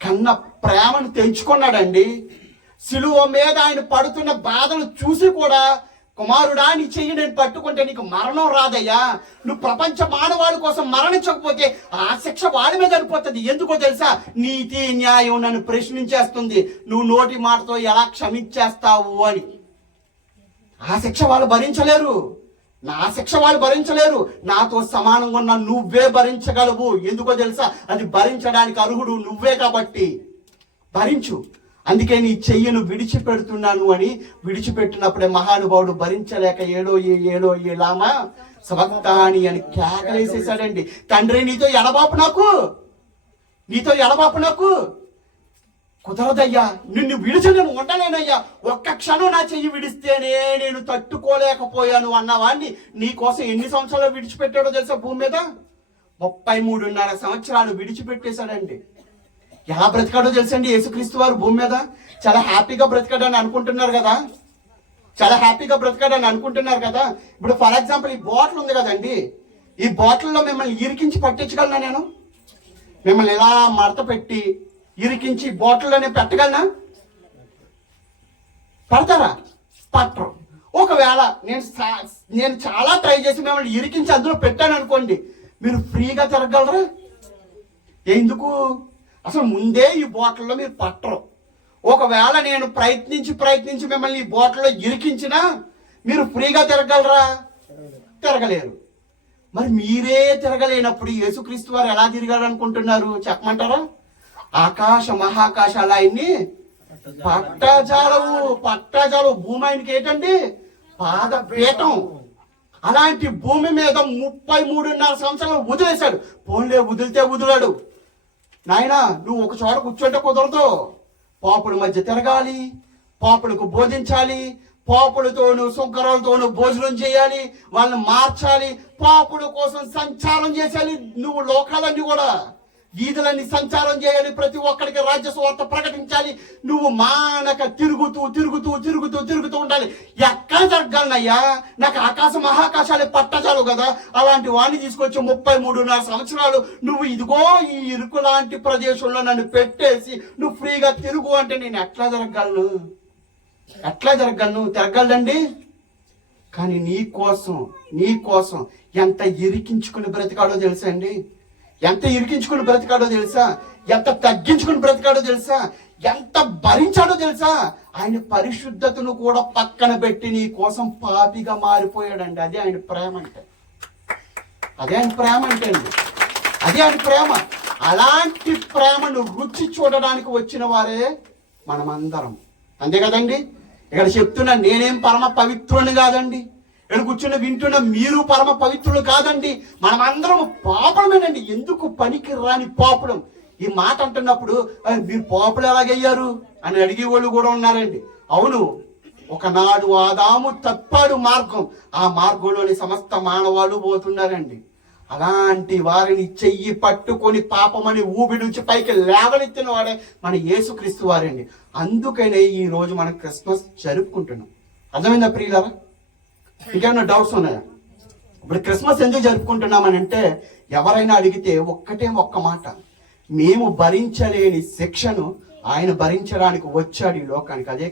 కన్న ప్రేమను తెంచుకున్నాడండి. సిలువ మీద ఆయన పడుతున్న బాధలు చూసి కూడా, కుమారుడా నీ చెయ్యి నేను పట్టుకుంటే నీకు మరణం రాదయ్యా, నువ్వు ప్రపంచ మానవాళి కోసం మరణించకపోతే ఆ శిక్ష వాడి మీద పడిపోతుంది. ఎందుకో తెలుసా? నీతి న్యాయం నన్ను ప్రశ్నించేస్తుంది, నువ్వు నోటి మాటతో ఎలా క్షమించేస్తావు అని. ఆ శిక్ష వాళ్ళు భరించలేరు. నా శిక్ష వాళ్ళు భరించలేరు, నాతో సమానంగా ఉన్న నువ్వే భరించగలవు. ఎందుకో తెలుసా? అది భరించడానికి అర్హుడు నువ్వే కాబట్టి భరించు. అందుకే నీ చెయ్యను విడిచిపెడుతున్నాను అని విడిచిపెట్టినప్పుడే మహానుభావుడు భరించలేక ఏడో లామా సబక్తాని అని కేకలేసేసాడండి. తండ్రి నీతో ఎడబాపు నాకు కుదరదయ్యా, నిన్ను విడిచి నేను ఉండలేనయ్యా, ఒక్క క్షణం నా చెయ్యి విడిస్తేనే నేను తట్టుకోలేకపోయాను అన్నవాడిని నీ కోసం ఎన్ని సంవత్సరాలు విడిచిపెట్టాడో తెలుసా? భూమి మీద 33.5 సంవత్సరాలు విడిచిపెట్టేశాడండి. ఎలా బ్రతికాడో తెలుసండి యేసుక్రీస్తు వారు భూమి మీద? చాలా హ్యాపీగా బ్రతికాడని అనుకుంటున్నారు కదా, ఇప్పుడు ఫర్ ఎగ్జాంపుల్ ఈ బాటిల్ ఉంది కదండి, ఈ బాటిల్లో మిమ్మల్ని ఇరికించి పట్టించగలనా? నేను మిమ్మల్ని ఎలా మడత పెట్టి ఇరికించి బాటిల్లోనే పెట్టగలనా? పడతారా? పట్టరు. ఒకవేళ నేను చాలా ట్రై చేసి మిమ్మల్ని ఇరికించి అందులో పెట్టాను అనుకోండి, మీరు ఫ్రీగా తిరగలరా? ఎందుకు? అసలు ముందే ఈ బాటిల్లో మీరు పట్టరు. ఒకవేళ నేను ప్రయత్నించి మిమ్మల్ని ఈ బాటిల్లో ఇరికించినా మీరు ఫ్రీగా తిరగలరా? తిరగలేరు. మరి మీరే తిరగలేనప్పుడు యేసుక్రీస్తు వారు ఎలా తిరిగారు అనుకుంటున్నారు? చెప్పమంటారా? ఆకాశ మహాకాశాలు ఆయన్ని పట్టజాలవు. భూమి ఆయనకి ఏంటండి? పాదపీఠం. అలాంటి భూమి మీద 33.5 సంవత్సరాలు వదిలేశాడు. పోన్లే, వదిలితే వదిలాడు. నాయనా, నువ్వు ఒక చోట కూర్చుంటే కుదరదు. పాపుల మధ్య తిరగాలి, పాపులకు బోధించాలి, పాపులతోనూ సుంకరాలతోనూ భోజనం చేయాలి, వాళ్ళని మార్చాలి, పాపుల కోసం సంచారం చేయాలి. నువ్వు లోకాలన్నీ కూడా వీధులన్నీ సంచారం చేయాలి, ప్రతి ఒక్కరికి రాజ్య సువార్త ప్రకటించాలి. నువ్వు మానక తిరుగుతూ ఉండాలి. ఎక్కడ జరగలనయ్యా? నాకు ఆకాశ మహాకాశాలే పట్టజాలు కదా. అలాంటి వాడిని తీసుకొచ్చి 33.5 సంవత్సరాలు నువ్వు ఇదిగో ఈ ఇరుకు లాంటి ప్రదేశంలో నన్ను పెట్టేసి నువ్వు ఫ్రీగా తిరుగు అంటే నేను ఎట్లా జరగలను? తిరగలదండి. కానీ నీ కోసం ఎంత ఇరికించుకుని బ్రతికాడో తెలుసా అండి? ఎంత ఇరికించుకుని బ్రతికాడో తెలుసా? ఎంత తగ్గించుకుని బ్రతికాడో తెలుసా? ఎంత భరించాడో తెలుసా? ఆయన పరిశుద్ధతను కూడా పక్కన పెట్టి నీ కోసం పాపిగా మారిపోయాడండి. అదే ఆయన ప్రేమ అంటే అండి. అదే ఆయన ప్రేమ. అలాంటి ప్రేమను రుచి చూడడానికి వచ్చిన వారే మనమందరం. అంతే కదండి? ఇక్కడ చెప్తున్నా, నేనేం పరమ పవిత్రుని కాదండి. ఇక్కడ కూర్చుని వింటున్న మీరు పరమ పవిత్రులు కాదండి. మనమందరం పాపడమేనండి. ఎందుకు పనికి రాని పాపడం? ఈ మాట అంటున్నప్పుడు మీరు పాపులు ఎలాగయ్యారు అని అడిగే వాళ్ళు కూడా ఉన్నారండి. అవును, ఒకనాడు ఆదాము తప్పాడు మార్గం, ఆ మార్గంలోని సమస్త మానవాళ్ళు పోతున్నారండి. అలాంటి వారిని చెయ్యి పట్టుకొని పాపమని ఊబి నుంచి పైకి లేవనెత్తిన వాడే మన యేసుక్రీస్తు వారండి. అందుకనే ఈ రోజు మనం క్రిస్మస్ జరుపుకుంటున్నాం. అర్థమైందా ప్రియులారా? ఇంకేమైనా డౌట్స్ ఉన్నాయా? ఇప్పుడు క్రిస్మస్ ఎందుకు జరుపుకుంటున్నామని అంటే, ఎవరైనా అడిగితే ఒక్క మాట, మేము భరించలేని శిక్షను ఆయన భరించడానికి వచ్చాడు ఈ లోకానికి. అదే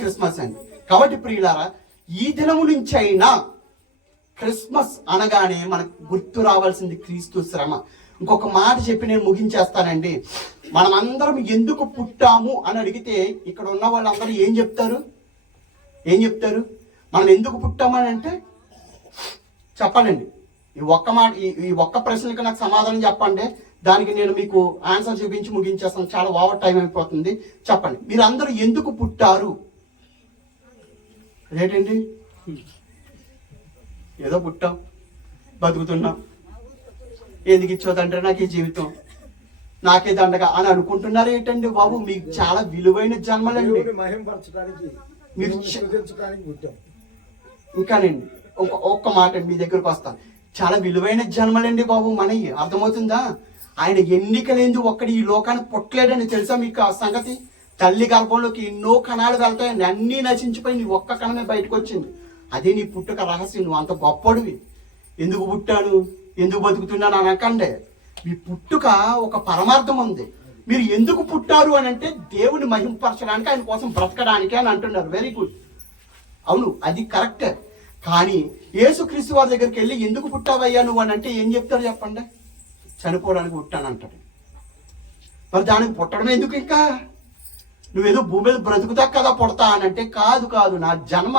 క్రిస్మస్ అండి. కాబట్టి ప్రియులారా, ఈ దినము నుంచి అయినా క్రిస్మస్ అనగానే మనకు గుర్తు రావాల్సింది క్రీస్తు శ్రమ. ఇంకొక మాట చెప్పి నేను ముగించేస్తానండి. మనమందరం ఎందుకు పుట్టాము అని అడిగితే ఇక్కడ ఉన్న వాళ్ళందరూ ఏం చెప్తారు? మనం ఎందుకు పుట్టామని అంటే చెప్పాలండి. ఈ ఒక్క ప్రశ్నకి నాకు సమాధానం చెప్పండి. దానికి నేను మీకు ఆన్సర్ చూపించి ముగించేస్తాను. చాలా ఓవర్ టైం అయిపోతుంది. చెప్పండి, మీరు అందరూ ఎందుకు పుట్టారు? అదేంటండి, ఏదో పుట్టాం, బతుకుతున్నాం, ఎందుకు ఇచ్చోదంటే నాకు ఈ జీవితం, నాకే దండగా అని అనుకుంటున్నారు ఏంటండి బాబు? మీకు చాలా విలువైన జన్మలండి. మీరు ఇంకానండి ఒక్క మాట మీ దగ్గరకు వస్తాను. చాలా విలువైన జన్మలండి బాబు మనయ్యి. అర్థమవుతుందా? ఆయన ఎన్నికలేంది ఒక్కడి ఈ లోకానికి పుట్టలేడని తెలుసా మీకు ఆ సంగతి? తల్లి గర్భంలోకి ఎన్నో కణాలు వెళ్తాయండి, అన్నీ నశించిపోయి నీ ఒక్క కణమే బయటకు వచ్చింది. అదే నీ పుట్టుక రహస్యం. నువ్వు అంత గొప్పడివి. ఎందుకు పుట్టాను, ఎందుకు బతుకుతున్నాను అనకండే. మీ పుట్టుక ఒక పరమార్థం ఉంది. మీరు ఎందుకు పుట్టారు అని అంటే దేవుని మహింపరచడానికి, ఆయన కోసం బ్రతకడానికి అని అంటున్నారు. వెరీ గుడ్, అవును, అది కరెక్టే. కానీ యేసుక్రీస్తు వారి దగ్గరికి వెళ్ళి ఎందుకు పుట్టావయ్యా నువ్వు అని అంటే ఏం చెప్తారు చెప్పండి? చనిపోవడానికి పుట్టాను అంటాడు. మరి దానికి పుట్టడం ఎందుకు? ఇంకా నువ్వేదో భూమి మీద బ్రతుకుతా కదా పుడతా అని అంటే కాదు, నా జన్మ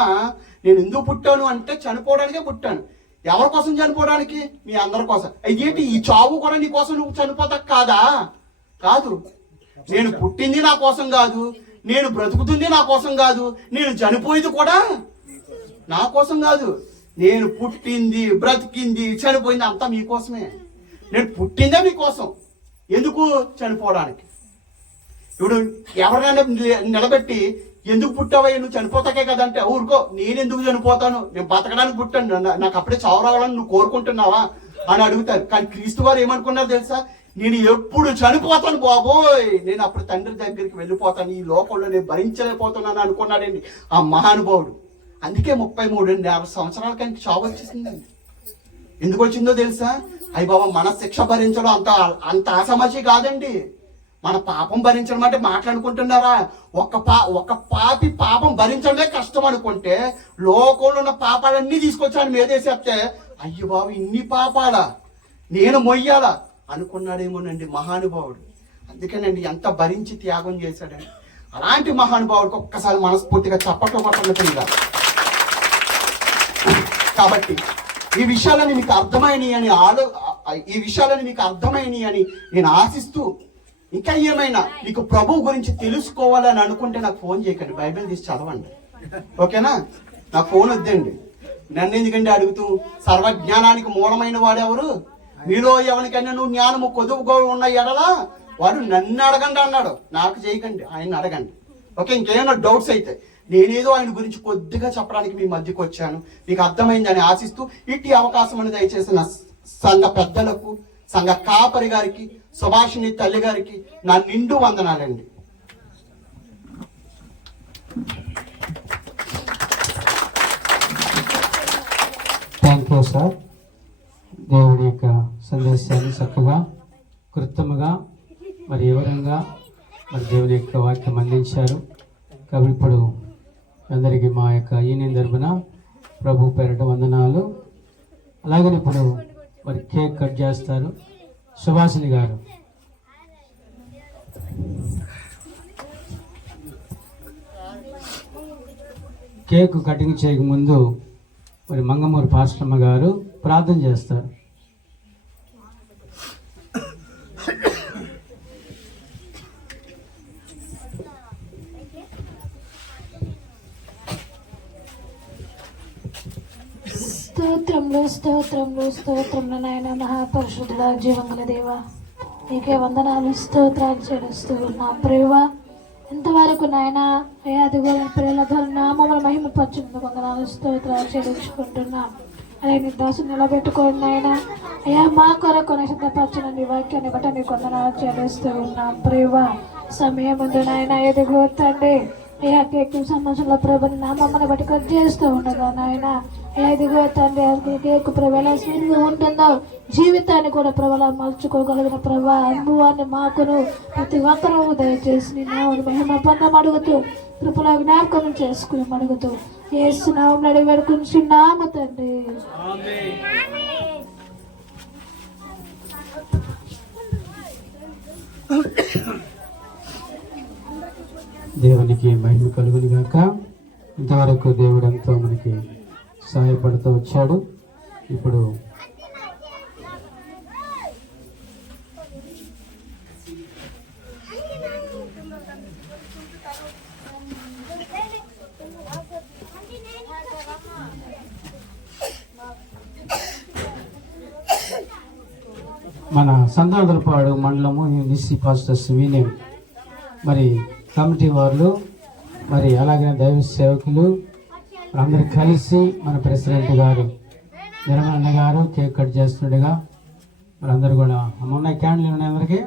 నేను ఎందుకు పుట్టాను అంటే చనిపోవడానికే పుట్టాను. ఎవరి కోసం చనిపోవడానికి? మీ అందరి కోసం. ఇదేంటి ఈ చావు కూడా నీ కోసం నువ్వు చనిపోతా కాదు. నేను పుట్టింది నా కోసం కాదు, నేను బ్రతుకుతుంది నా కోసం కాదు, నేను చనిపోయేది కూడా నా కోసం కాదు. నేను పుట్టింది, బ్రతికింది, చనిపోయింది అంతా మీకోసమే. నేను పుట్టిందే మీకోసం. ఎందుకు? చనిపోవడానికి. ఇప్పుడు ఎవరినైనా నిలబెట్టి ఎందుకు పుట్టావా, నువ్వు చనిపోతాకే కదంటే ఊరుకో, నేను ఎందుకు చనిపోతాను, నేను బతకడానికి పుట్టాను, నాకు అప్పుడే చావు రావాలని నువ్వు కోరుకుంటున్నావా అని అడుగుతారు. కానీ క్రీస్తు వారు ఏమనుకున్నారు తెలుసా? నేను ఎప్పుడు చనిపోతాను బాబోయ్, నేను అప్పుడు తండ్రి దగ్గరికి వెళ్ళిపోతాను, ఈ లోకంలో నేను భరించలేకపోతున్నాను అనుకున్నాడండి ఆ మహానుభావుడు. అందుకే 33 సంవత్సరాలకి ఆయనకి చావు వచ్చేసిందండి. ఎందుకు వచ్చిందో తెలుసా? అయ్యి బాబా, మన శిక్ష భరించడం అంత ఆసమాసి కాదండి. మన పాపం భరించడం అంటే మాట్లాడుకుంటున్నారా? ఒక పాపి పాపం భరించడమే కష్టం అనుకుంటే లోకంలో ఉన్న పాపాలన్నీ తీసుకొచ్చాను మీదేసేస్తే అయ్యో బాబు ఇన్ని పాపాలా, నేను మొయ్యాలా అనుకున్నాడేమోనండి మహానుభావుడు. అందుకేనండి ఎంత భరించి త్యాగం చేశాడండి. అలాంటి మహానుభావుడికి ఒక్కసారి మనస్ఫూర్తిగా చప్పట్లు కొట్టలేదు. కాబట్టి ఈ విషయాలని మీకు అర్థమైనవి అని నేను ఆశిస్తూ, ఇంకా ఏమైనా మీకు ప్రభు గురించి తెలుసుకోవాలని అనుకుంటే నాకు ఫోన్ చేయకండి, బైబిల్ తీసి చదవండి, ఓకేనా? నాకు ఫోన్ వద్దండి. నన్ను ఎందుకంటే అడుగుతూ, సర్వజ్ఞానానికి మూలమైన వాడెవరు? మీలో ఎవరికైనా నువ్వు జ్ఞానము కొదువుగా ఉన్న ఎడలా వాడు నన్ను అడగండి అన్నాడు. నాకు చేయకండి, ఆయన అడగండి, ఓకే? ఇంకేమైనా డౌట్స్ అయితే నేనేదో ఆయన గురించి కొద్దిగా చెప్పడానికి మీ మధ్యకు వచ్చాను, మీకు అర్థమైందని ఆశిస్తూ ఇట్టి అవకాశం అనేది దయచేసిన సంఘ పెద్దలకు, సంఘ కాపరి గారికి, సుభాషిణి తల్లి గారికి నా నిండు వందనాలండి. Thank you sir. దేవుడి యొక్క సందేశాన్ని చక్కగా కృత్రిమగా మరి వివరంగా మరి దేవుని యొక్క వాక్యం అందించారు. కాబట్టి ఇప్పుడు అందరికీ మా యొక్క యూనియన్ తరపున ప్రభు పేరిట వందనాలు. అలాగే ఇప్పుడు మరి కేక్ కట్ చేస్తారు సుభాషిణి గారు. కేక్ కటింగ్ చేయకముందు మరి మంగమూరి పాస్టమ్మ గారు ప్రార్థన చేస్తారు. స్తోత్రములు నాయన, మహాపరిశుద్ధుడా, జీవంగల దేవా, నీకే వందనాలు, స్తోత్రాలు చెల్లిస్తూ ఉన్నాం ప్రభువా. ఇంతవరకు నాయన అయాదిగో ప్రేల నామముల మహిమ పచ్చినందుకు వందనాలు, స్తోత్రాలు చెల్లించుకుంటున్నాం. అలాగే దాసు నిలబెట్టుకోండి నాయన. అయ్యా మా కొరకు సిద్ధపరచిన నీ వాక్యాన్ని బట్టి నీకు వందనాలు చెల్లిస్తూ ఉన్నాం ప్రభువా. సమయం ముందు నాయన ఎదుగు తండ్రి అయ్యా కేక్ సంబంధించిన ప్రభుని నామమ్మని బట్టి కట్ చేస్తూ ఉండగా నాయన ఇదిగో తండ్రి కేక్ ప్రభు ఎలా స్వీట్గా ఉంటుందో జీవితాన్ని కూడా ప్రభలా మలుచుకోగలిగిన ప్రభా అనుభవాన్ని మాకును ప్రతి ఒక్కరూ దయచేసి నీ నామమును మహిమ పొందం అడుగుతూ కృపలో జ్ఞాపకం చేసుకుని అడుగుతూ యేసు నామమున అడిగి వేడుకుంటున్నాము తండ్రి. దేవునికి మహిమ కలుగును గాక. ఇంతవరకు దేవుడు ఎంతో మనకి సహాయపడుతూ వచ్చాడు. ఇప్పుడు మన సంతానదలపాడు మండలము నిసి పాస్టర్స్ యూనియన్ మరి కమిటీ వాళ్ళు మరి అలాగే దైవ సేవకులు అందరు కలిసి మన ప్రెసిడెంట్ గారు నిర్మలన్న గారు కేక్ కట్ చేస్తుండగా మరి అందరు కూడా మొన్న క్యాండిల్ ఉన్నాయి అందరికి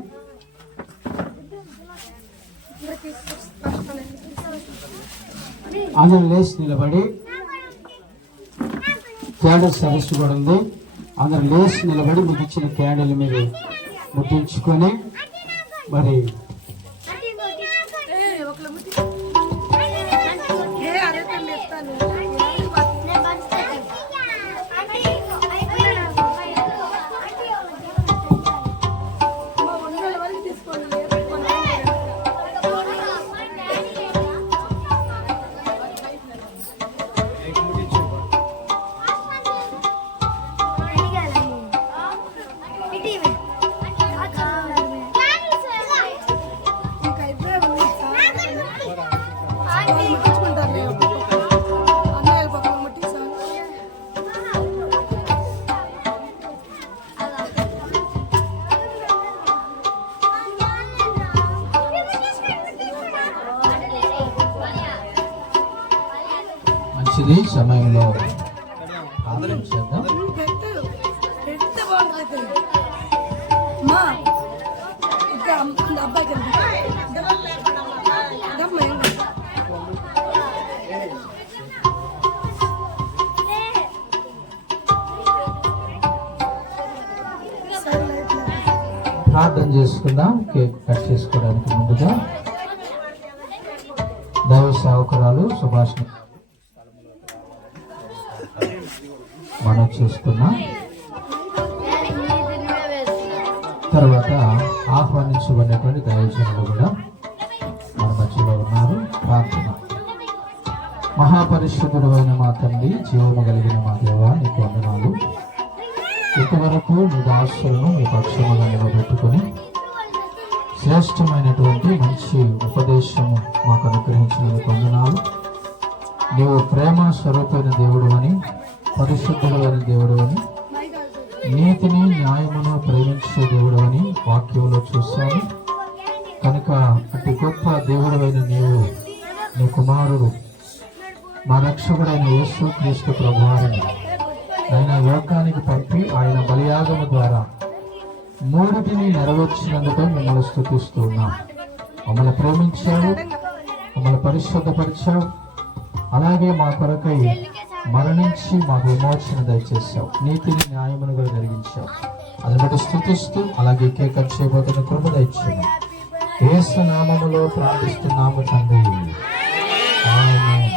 అందరూ లేచి నిలబడి క్యాండిల్ సర్వీస్ కూడా ఉంది. అందరూ లేచి నిలబడి మీకు ఇచ్చిన క్యాండిల్ మీరు ముట్టించుకొని మరి మంచిది సమయంలో ప్రార్థన చేద్దాం. ప్రార్థన చేసుకుందాం. కేక్ కట్ చేసుకోవడానికి ముందుగా దైవ సేవకురాలు సుభాష్ మనం చూస్తున్నాం. తర్వాత ఆహ్వానించబడినటువంటి దైవజనులు కూడా మన మధ్యలో ఉన్నారు. ప్రార్థన. మహాపరిశుద్ధుడు అయిన మా తండ్రి, జీవము కలిగిన మా దేవా, నీకు వందనాలు. ఇంతవరకు మీ దాసులను మీ పక్షముగా నిలబెట్టుకొని శ్రేష్టమైనటువంటి మంచి ఉపదేశము మాకు అనుగ్రహించినందుకు వందనాలు. నీవు ప్రేమ స్వరూపమైన దేవుడు అని, పరిశుద్ధుడైన దేవుడు అని, నీతిని న్యాయమును ప్రేమించే దేవుడు అని వాక్యంలో చూశాను. కనుక అతి గొప్ప దేవుడైన నీవు నీ కుమారుడు మా రక్షకుడైన యేసు క్రీస్తు ప్రభువారిని ఆయన లోకానికి పంపి ఆయన బలియాగము ద్వారా మూడిటిని నెరవేర్చినందుకు మిమ్మల్ని స్తుతిస్తూ ఉన్నాం. మమ్మల్ని ప్రేమించావు, మమ్మల్ని పరిశుద్ధపరిచావు, అలాగే మా కొరకై మరణించి మాకు విమోచన దయచేసావు, నీతిని న్యాయమును కూడా జరిగించావు. అది బట్టి స్తుతిస్తూ అలాగే కేక్ కట్ చేయబోతున్న కృప దయచేయము. యేసు నామములో ప్రార్థిస్తున్నాము తండ్రి. ఆమేన్.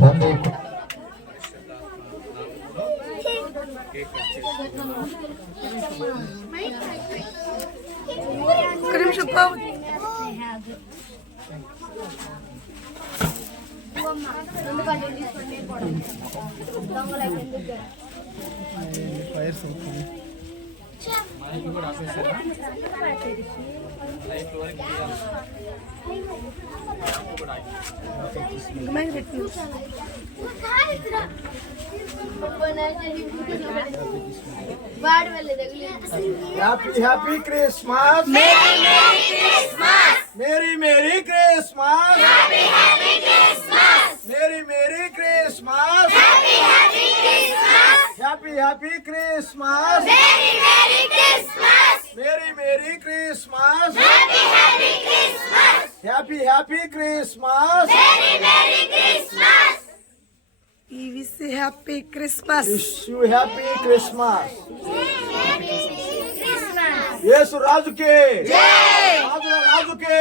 తండ్రి happy Christmas. Merry merry Christmas. Merry merry Christmas. Happy Christmas. Merry merry Christmas. Happy Christmas. We wish you happy Christmas. Happy Christmas. యేసు రాజుకే, రాజుల రాజుకే.